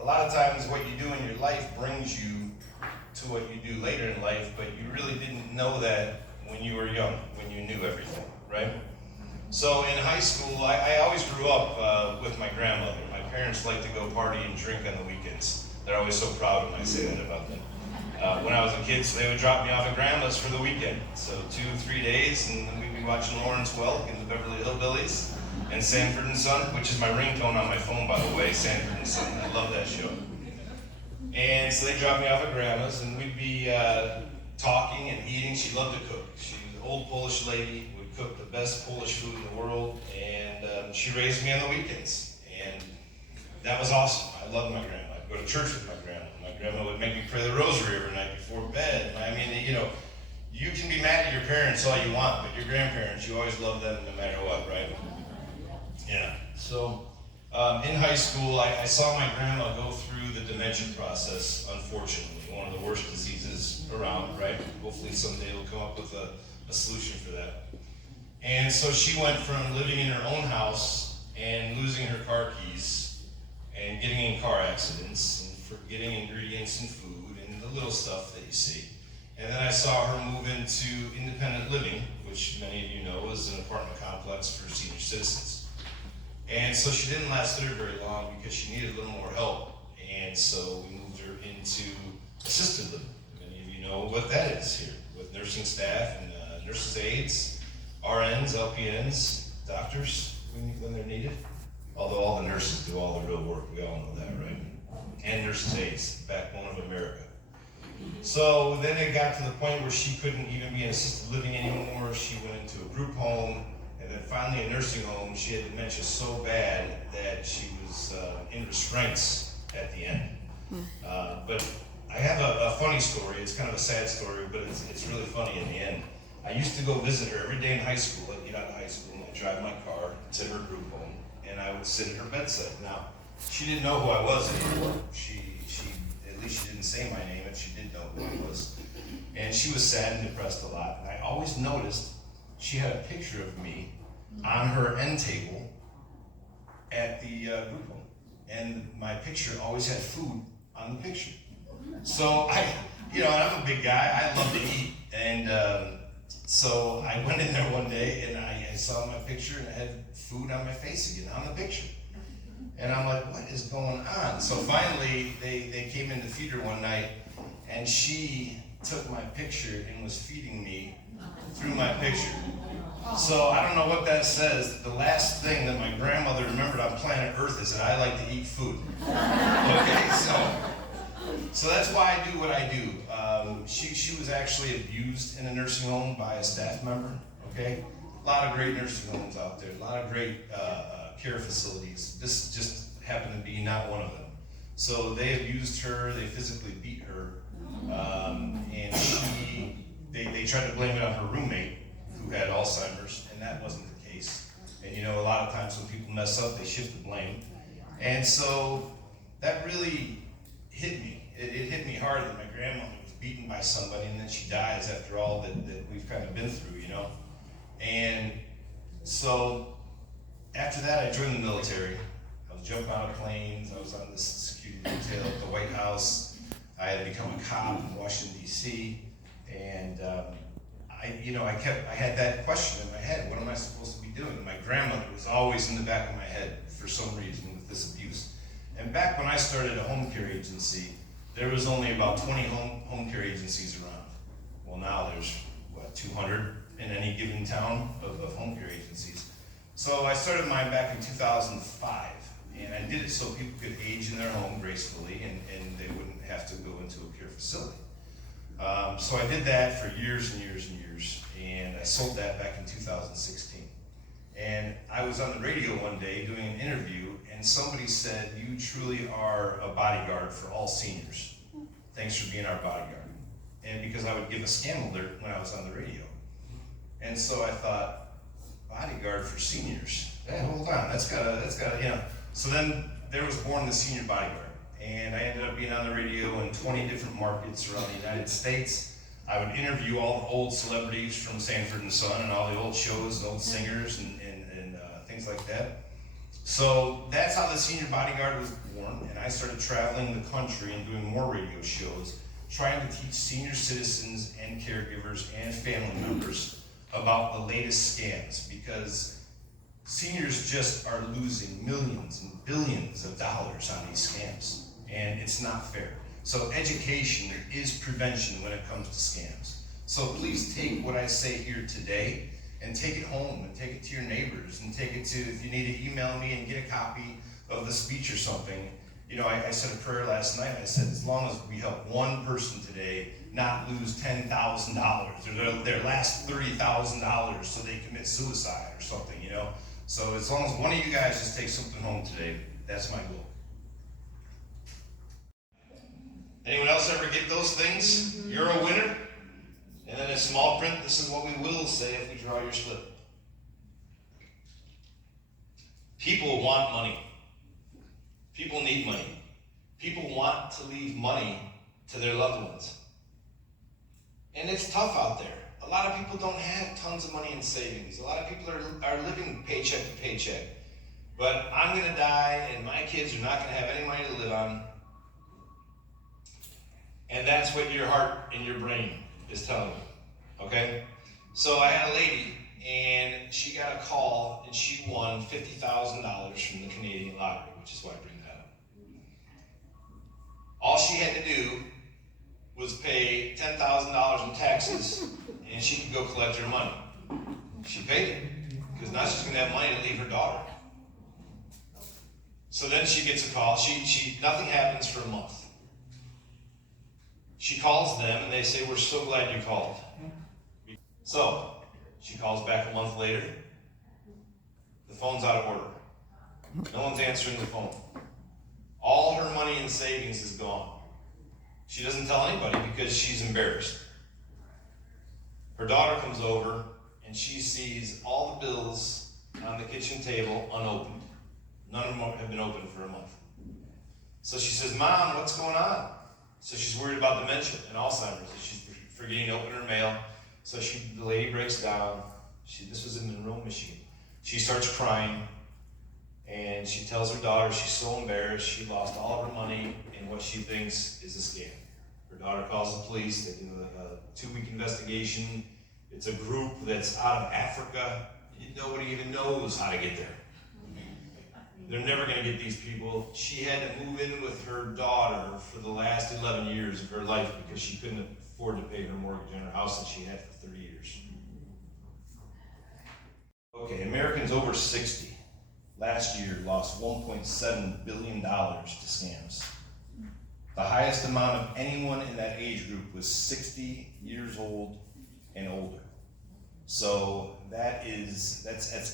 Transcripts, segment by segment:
a lot of times what you do in your life brings you to what you do later in life, but you really didn't know that when you were young, when you knew everything, right? So in high school, I always grew up with my grandmother. My parents liked to go party and drink on the weekends. They're always so proud when I say that about them. When I was a kid, so they would drop me off at grandma's for the weekend. So 2-3 days, and then we'd be watching Lawrence Welk and the Beverly Hillbillies and Sanford and Son, which is my ringtone on my phone, by the way, Sanford and Son. I love that show. And so they dropped me off at grandma's, and we'd be talking and eating. She loved to cook. She was an old Polish lady, would cook the best Polish food in the world, and she raised me on the weekends. And that was awesome. I loved my grandma. I'd go to church with my grandma. My grandma would make me pray the rosary every night before bed. I mean, you know, you can be mad at your parents all you want, but your grandparents, you always love them no matter what, right? Yeah. So in high school, I saw my grandma go through the dementia process, unfortunately, one of the worst diseases around, right? Hopefully someday we'll come up with a solution for that. And so she went from living in her own house and losing her car keys and getting in car accidents and forgetting ingredients in food and the little stuff that you see. And then I saw her move into independent living, which many of you know is an apartment complex for senior citizens. And so she didn't last there very long because she needed a little more help. And so we moved her into assisted living. Many of you know what that is here, with nursing staff and nurses' aides, RNs, LPNs, doctors when they're needed. Although all the nurses do all the real work, we all know that, right? And nurses' aides, the backbone of America. So then it got to the point where she couldn't even be in assisted living anymore. She went into a group home, and then finally a nursing home. She had dementia so bad that she was in restraints at the end. But I have a funny story. It's kind of a sad story, but it's really funny in the end. I used to go visit her every day in high school. I'd get out of high school, and I'd drive my car to her group home, and I would sit at her bedside. Now, she didn't know who I was anymore. At least she didn't say my name, and she did know who I was. And she was sad and depressed a lot. And I always noticed she had a picture of me on her end table at the group home. And my picture always had food on the picture. So I'm a big guy, I love to eat. And so I went in there one day and I saw my picture and it had food on my face again, on the picture. And I'm like, what is going on? So finally, they came in to feed her one night, and she took my picture and was feeding me through my picture. So I don't know what that says. The last thing that my grandmother remembered on planet Earth is that I like to eat food. Okay, so that's why I do what I do. She was actually abused in a nursing home by a staff member, okay? A lot of great nursing homes out there, a lot of great care facilities. This just happened to be not one of them. So they abused her, they physically beat her, and they tried to blame it on her roommate who had Alzheimer's, and that wasn't the case. And you know, a lot of times when people mess up, they shift the blame. And so that really hit me. It hit me hard that my grandmother was beaten by somebody and then she dies after all that we've kind of been through, you know? And so after that, I joined the military. I was jumping out of planes. I was on this security detail at the White House. I had become a cop in Washington, D.C. And I had that question in my head. What am I supposed to be doing? And my grandmother was always in the back of my head for some reason with this abuse. And back when I started a home care agency, there was only about 20 home care agencies around. Well, now there's, 200 in any given town of home care agencies. So I started mine back in 2005, and I did it so people could age in their home gracefully and they wouldn't have to go into a care facility. So I did that for years and years and years, and I sold that back in 2016. And I was on the radio one day doing an interview, and somebody said, "You truly are a bodyguard for all seniors. Thanks for being our bodyguard." And because I would give a scam alert when I was on the radio. And so I thought, bodyguard for seniors. Hey, hold on, that's gotta. So then there was born the senior bodyguard. And I ended up being on the radio in 20 different markets around the United States. I would interview all the old celebrities from Sanford and Son and all the old shows, and old singers and things like that. So that's how the senior bodyguard was platform, and I started traveling the country and doing more radio shows, trying to teach senior citizens and caregivers and family members about the latest scams, because seniors just are losing millions and billions of dollars on these scams, and it's not fair. So education is prevention when it comes to scams. So please take what I say here today and take it home and take it to your neighbors and take it to, if you need to email me and get a copy of the speech or something. You know, I said a prayer last night. I said, as long as we help one person today not lose $10,000 or their last $30,000 so they commit suicide or something, you know. So as long as one of you guys just takes something home today, that's my goal. Anyone else ever get those things? Mm-hmm. You're a winner. And then in small print, this is what we will say if we draw your slip. People want money. People need money. People want to leave money to their loved ones. And it's tough out there. A lot of people don't have tons of money in savings. A lot of people are living paycheck to paycheck. But I'm going to die, and my kids are not going to have any money to live on. And that's what your heart and your brain is telling you, okay? So I had a lady, and she got a call, and she won $50,000 from the Canadian lottery, which is why I bring that up. All she had to do was pay $10,000 in taxes, and she could go collect her money. She paid it, because now she's going to have money to leave her daughter. So then she gets a call. Nothing happens for a month. She calls them, and they say, we're so glad you called. So she calls back a month later. The phone's out of order. No one's answering the phone. All her money and savings is gone. She doesn't tell anybody because she's embarrassed. Her daughter comes over, and she sees all the bills on the kitchen table unopened. None of them have been opened for a month. So she says, Mom, what's going on? So she's worried about dementia and Alzheimer's. She's forgetting to open her mail. So the lady breaks down. This was in Monroe, Michigan. She starts crying, and she tells her daughter she's so embarrassed. She lost all of her money in what she thinks is a scam. Her daughter calls the police. They do a 2-week investigation. It's a group that's out of Africa. Nobody even knows how to get there. They're never going to get these people. She had to move in with her daughter for the last 11 years of her life because she couldn't afford to pay her mortgage on her house that she had for 30 years. Okay, Americans over 60 last year lost $1.7 billion to scams. The highest amount of anyone in that age group was 60 years old and older. So that's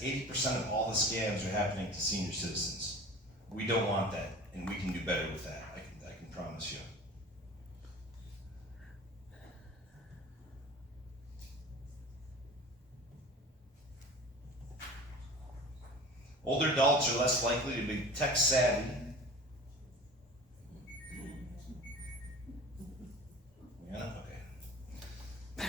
80% of all the scams are happening to senior citizens. We don't want that, and we can do better with that. I can promise you. Older adults are less likely to be tech savvy. Yeah, okay.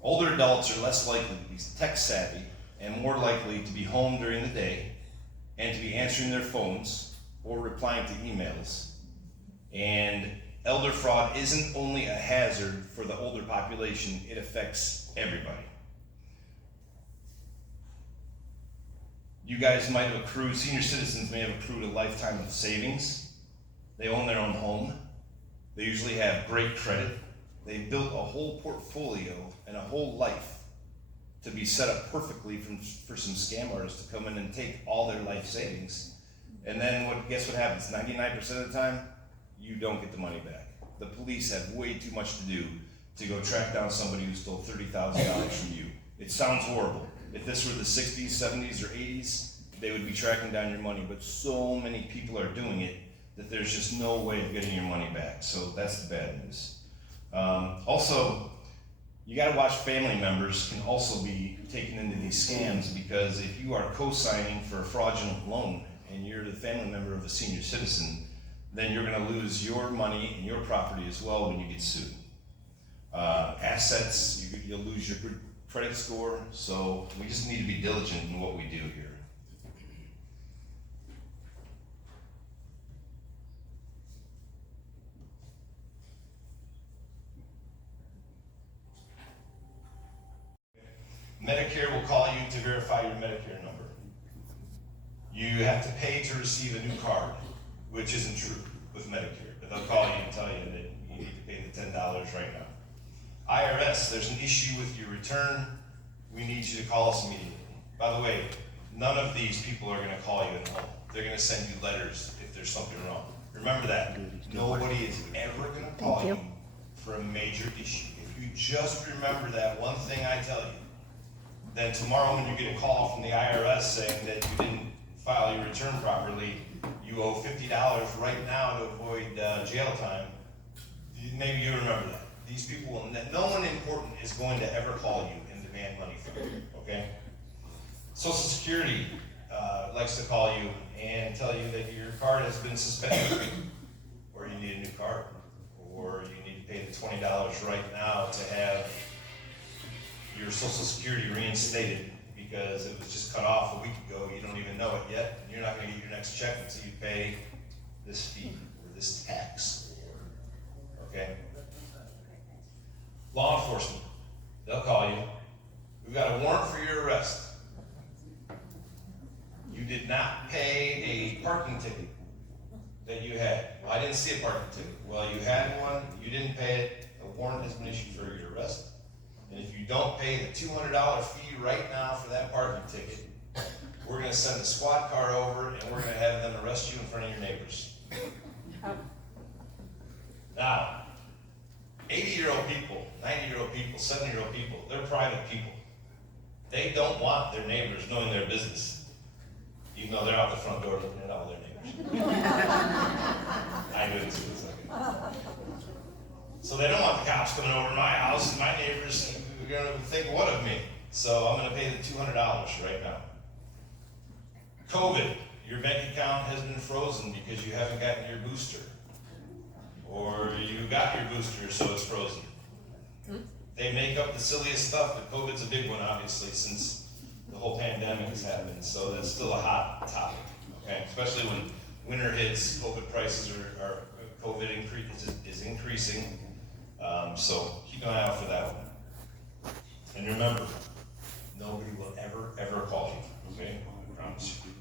Older adults are less likely to be tech savvy and more likely to be home during the day and to be answering their phones or replying to emails. And elder fraud isn't only a hazard for the older population, it affects everybody. You guys might have accrued, senior citizens may have accrued a lifetime of savings. They own their own home. They usually have great credit. They built a whole portfolio and a whole life to be set up perfectly for some scam artists to come in and take all their life savings. And then guess what happens? 99% of the time, you don't get the money back. The police have way too much to do to go track down somebody who stole $30,000 from you. It sounds horrible. If this were the 60s, 70s, or 80s, they would be tracking down your money, but so many people are doing it that there's just no way of getting your money back. So that's the bad news. Also, you gotta watch family members can also be taken into these scams, because if you are co-signing for a fraudulent loan and you're the family member of a senior citizen, then you're gonna lose your money and your property as well when you get sued. Assets, you'll lose your credit score, so we just need to be diligent in what we do here. Medicare will call you to verify your Medicare number. You have to pay to receive a new card, which isn't true with Medicare, but they'll call you and tell you that you need to pay the $10 right now. IRS, there's an issue with your return. We need you to call us immediately. By the way, none of these people are gonna call you at home. They're gonna send you letters if there's something wrong. Remember that. Nobody is ever gonna call you for a major issue. If you just remember that one thing I tell you, then tomorrow when you get a call from the IRS saying that you didn't file your return properly, you owe $50 right now to avoid jail time, maybe you remember that. These people will, no one important is going to ever call you and demand money from you, okay? Social Security likes to call you and tell you that your card has been suspended, or you need a new card, or you need to pay the $20 right now to have your Social Security reinstated because it was just cut off a week ago. You don't even know it yet, and you're not going to get your next check until you pay this fee or this tax. Okay? Law enforcement, they'll call you. We've got a warrant for your arrest. You did not pay a parking ticket that you had. Well, I didn't see a parking ticket. Well, you had one, you didn't pay it, a warrant has been issued for your arrest. And if you don't pay the $200 fee right now for that parking ticket, we're gonna send a squad car over and we're gonna have them arrest you in front of your neighbors. Now, 80-year-old people, 90-year-old people, 70-year-old people, they're private people. They don't want their neighbors knowing their business, even though they're out the front door looking at all their neighbors. I do it too, it's okay. So they don't want the cops coming over to my house and my neighbors are gonna think what of me? So I'm gonna pay the $200 right now. COVID, your bank account has been frozen because you haven't gotten your booster. Or you got your booster, so it's frozen. They make up the silliest stuff, but COVID's a big one, obviously, since the whole pandemic has happened. So that's still a hot topic, okay? Especially when winter hits, COVID prices are COVID is increasing. So keep an eye out for that one. And remember, nobody will ever call you, okay? I promise you.